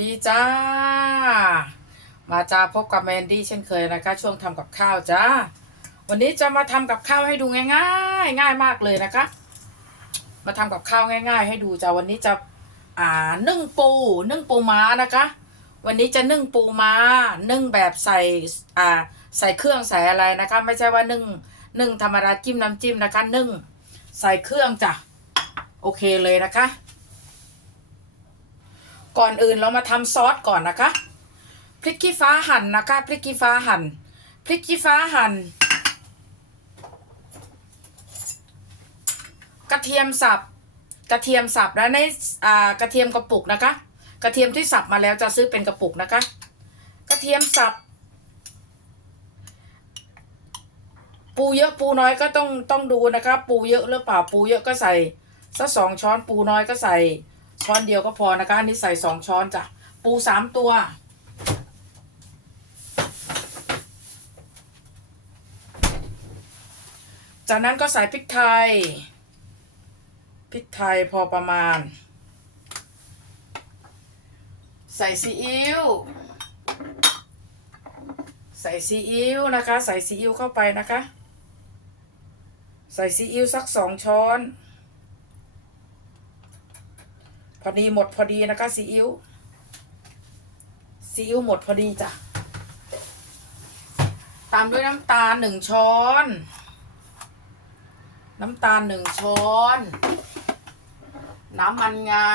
ดีจ้า มาจ้าพบกับแมนดี้เช่นเคยนะคะ ช่วงทำกับข้าวจ้า วันนี้จะมาทำกับข้าวให้ดูง่ายๆ ง่ายมากเลยนะคะ มาทำกับข้าวง่าย ๆ ให้ดูจ้าวันนี้จะอ่านึ่งปูนึ่งปูม้านะคะ วันนี้จะนึ่งปูม้า นึ่งแบบใส่อ่าใส่เครื่องใส่อะไรนะคะ ไม่ใช่ว่านึ่งนึ่งธรรมดาจิ้มน้ำจิ้มนะคะ นึ่งใส่เครื่องจ้ะโอเคเลยนะคะ ก่อนอื่นเรามาทำซอสก่อนนะคะ พริกขี้ฟ้าหั่นนะคะ พริกขี้ฟ้าหั่น พริกขี้ฟ้าหั่น กระเทียมสับ กระเทียมสับแล้วในอ่ากระเทียมกระปุกนะคะ กระเทียมที่สับมาแล้วจะซื้อเป็นกระปุกนะคะ กระเทียมสับ ปูเยอะปูน้อยก็ต้องต้องดูนะคะ ปูเยอะหรือเปล่า ปูเยอะก็ใส่สักสองช้อน ปูน้อยก็ใส่ ช้อนเดียวก็พอนะคะอันนี้ใส่สองช้อนจ้ะ ปูสามตัว จากนั้นก็ใส่พริกไทย พริกไทยพอประมาณ ใส่ซีอิ๊ว ใส่ซีอิ๊วนะคะ ใส่ซีอิ๊วเข้าไปนะคะ ใส่ซีอิ๊วสักสองช้อน พอดีหมดพอดีนะคะซีอิ๊วซีอิ๊วหมดพอดีจ้ะตามด้วยน้ำตาลหนึ่งช้อน น้ำตาลหนึ่งช้อน น้ำมันงา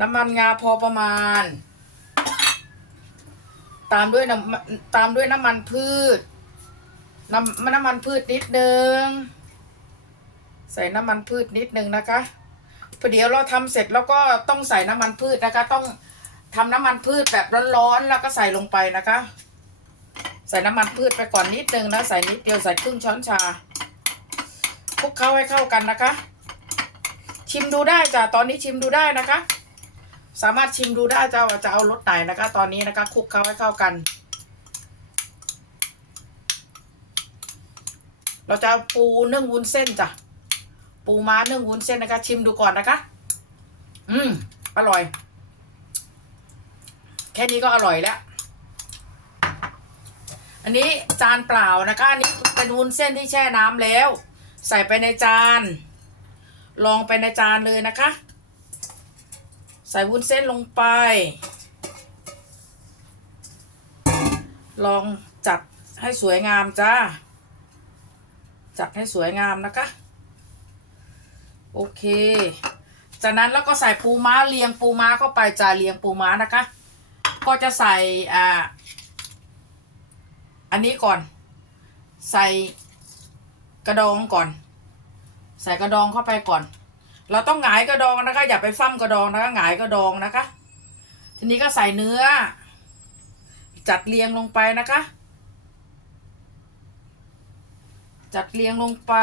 น้ำมันงาพอประมาณ ตามด้วยน้ำตามด้วยน้ำมันพืช น้ำน้ำมันพืชนิดนึง ใส่น้ำมันพืชนิดนึงนะคะพอเดี๋ยวเราทำเสร็จแล้วก็ต้องใส่น้ำมันพืชนะคะ ต้องทำน้ำมันพืชแบบร้อนๆแล้วก็ใส่ลงไปนะคะ ใส่น้ำมันพืชไปก่อนนิดนึงนะ ใส่นิดเดียวใส่ครึ่งช้อนชาคลุกเคล้าให้เข้ากันนะคะ ชิมดูได้จ้ะตอนนี้ชิมดูได้นะคะ สามารถชิมดูได้จะว่าจะเอารสไหนนะคะ ตอนนี้นะคะคลุกเคล้าให้เข้ากัน เราจะปูนึ่งวุ้นเส้นจ้ะ ปูม้านึ่งวุ้นเส้นนะคะ ชิมดูก่อนนะคะ อืม อร่อย แค่นี้ก็อร่อยแล้ว อันนี้จานเปล่านะคะ อันนี้เป็นวุ้นเส้นที่แช่น้ำแล้ว ใส่ไปในจาน ลองไปในจานเลยนะคะ ใส่วุ้นเส้นลงไป ลองจัดให้สวยงามจ้า จัดให้สวยงามนะคะ โอเค จากนั้นแล้วก็ใส่ปูม้าเรียงปูม้าเข้าไปจ่าเรียงปูม้านะคะ ก็จะใส่อ่าอันนี้ก่อน ใส่กระดองก่อน ใส่กระดองเข้าไปก่อน เราต้องหงายกระดองนะคะ อย่าไปฟั่มกระดองนะคะหงายกระดองนะคะ ทีนี้ก็ใส่เนื้อ จัดเรียงลงไปนะคะ จัดเรียงลงไป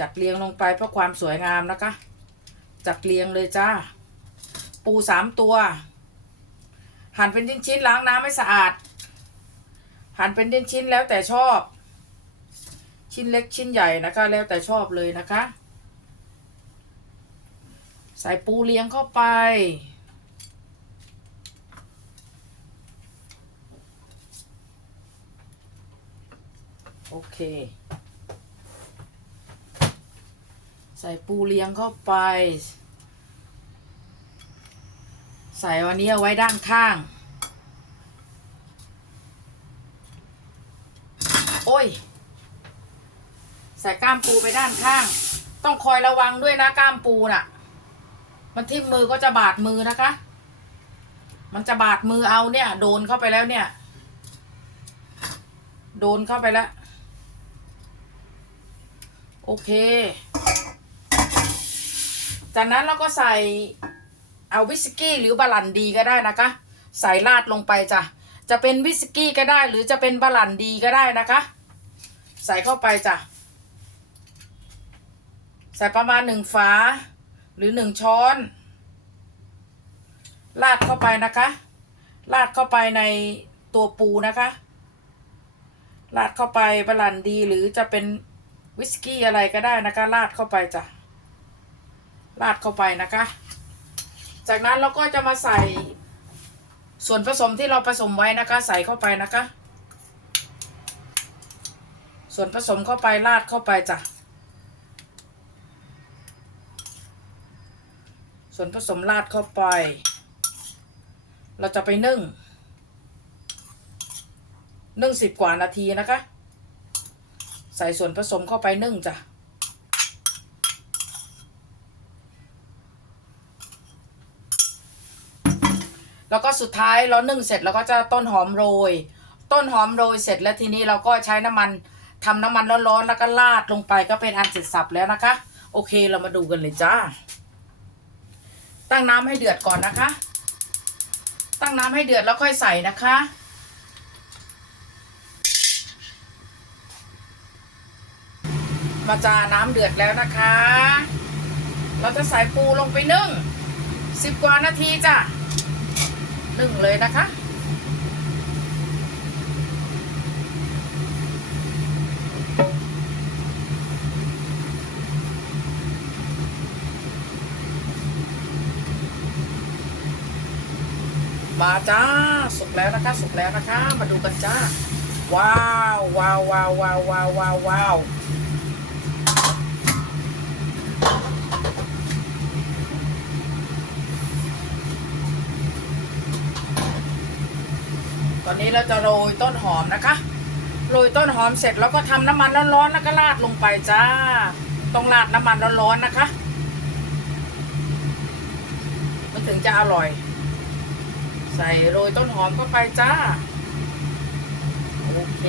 จัดเรียงลงไปเพื่อความสวยงามนะคะ จัดเรียงเลยจ้า ปูสามตัว หั่นเป็นชิ้นๆล้างน้ำให้สะอาด หั่นเป็นชิ้นๆแล้วแต่ชอบ ชิ้นเล็กชิ้นใหญ่นะคะ แล้วแต่ชอบเลยนะคะ ใส่ปูเลี้ยงเข้าไปโอเค ใส่ปูเลี้ยงเข้าไป ใส่วันนี้เอาไว้ด้านข้าง โอ้ย ใส่ก้ามปูไปด้านข้าง ต้องคอยระวังด้วยนะก้ามปูน่ะ มันทิ่มมือก็จะบาดมือนะคะ มันจะบาดมือเอาเนี่ย โดนเข้าไปแล้วเนี่ย โดนเข้าไปแล้ว โอเค จากนั้นเราก็ใส่เอาวิสกี้หรือบาลันดีก็ได้นะคะ ใส่ราดลงไปจ้ะจะเป็นวิสกี้ก็ได้หรือจะเป็นบาลันดีก็ได้นะคะ ใส่เข้าไปจ้ะใส่ประมาณหนึ่งฝาหรือหนึ่งช้อนราดเข้าไปนะคะราดเข้าไปในตัวปูนะคะราดเข้าไปบาลันดีหรือจะเป็นวิสกี้อะไรก็ได้นะคะราดเข้าไปจ้ะ ราดเข้าไปนะคะ จากนั้นเราก็จะมาใส่ส่วนผสมที่เราผสมไว้นะคะ ใส่เข้าไปนะคะ ส่วนผสมเข้าไปราดเข้าไปจ้ะส่วนผสมราดเข้าไป เราจะไปนึ่ง นึ่งสิบกว่านาทีนะคะ ใส่ส่วนผสมเข้าไปนึ่งจ้ะ แล้วก็สุดท้ายเรานึ่งเสร็จเราก็จะต้นหอมโรย ต้นหอมโรยเสร็จแล้วทีนี้เราก็ใช้น้ำมันทำน้ำมันร้อนๆแล้วก็ราดลงไปก็เป็นอันเสร็จสับแล้วนะคะ โอเคเรามาดูกันเลยจ้า ตั้งน้ำให้เดือดก่อนนะคะ ตั้งน้ำให้เดือดแล้วค่อยใส่นะคะมาจาน้ำเดือดแล้วนะคะ เราจะใส่ปูลงไปนึ่งสิบกว่านาทีจ้ะ นึ่งเลยนะคะ มาจ้า สุกแล้วนะคะ สุกแล้วนะคะ มาดูกันจ้า ว้าวว้าวว้าวว้าวว้าวว้าวว้าวต อนนี้เราจะโรยต้นหอมนะคะ โรยต้นหอมเสร็จแล้วก็ทำน้ำมันร้อนๆแล้วก็ราดลงไปจ้า ต้องราดน้ำมันร้อนๆนะคะ มันถึงจะอร่อย ใส่โรยต้นหอมเข้าไปจ้า โอเค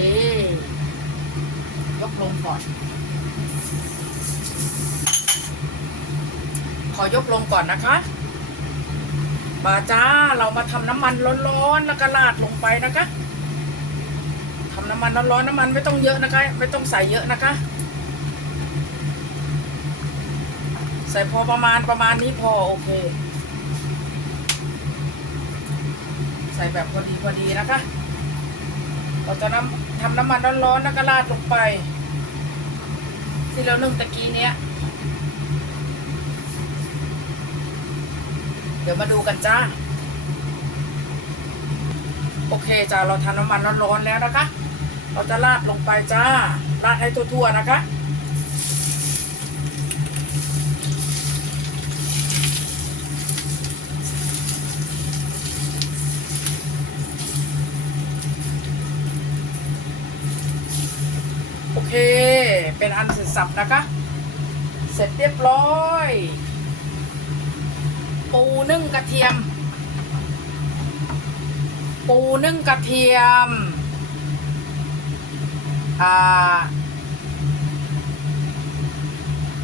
ยกลงก่อน ขอยกลงก่อนนะคะ มาจ้าเรามาทำน้ำมันร้อนๆแล้วก็ราดลงไปนะคะทำน้ำมันร้อนๆน้ำมันไม่ต้องเยอะนะคะ ไม่ต้องใส่เยอะนะคะ ใส่พอประมาณประมาณนี้พอโอเค ใส่แบบพอดีพอดีนะคะ เราจะนำทำน้ำมันร้อนๆแล้วก็ราดลงไป ที่เรานึ่งตะกี้เนี้ย ดี๋ยวมาดูกันจ้า โอเคจ้าเราทำน้ำมันร้อนๆแล้วนะคะ เราจะราดลงไปจ้า ราดให้ทั่วๆนะคะโอเค เป็นอันเสร็จสับนะคะ เสร็จเรียบร้อย ปูนึ่งกระเทียม ปูนึ่งกระเทียม อ่า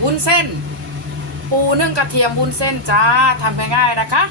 วุ้นเส้น ปูนึ่งกระเทียมวุ้นเส้นจ้าทำง่ายๆนะคะ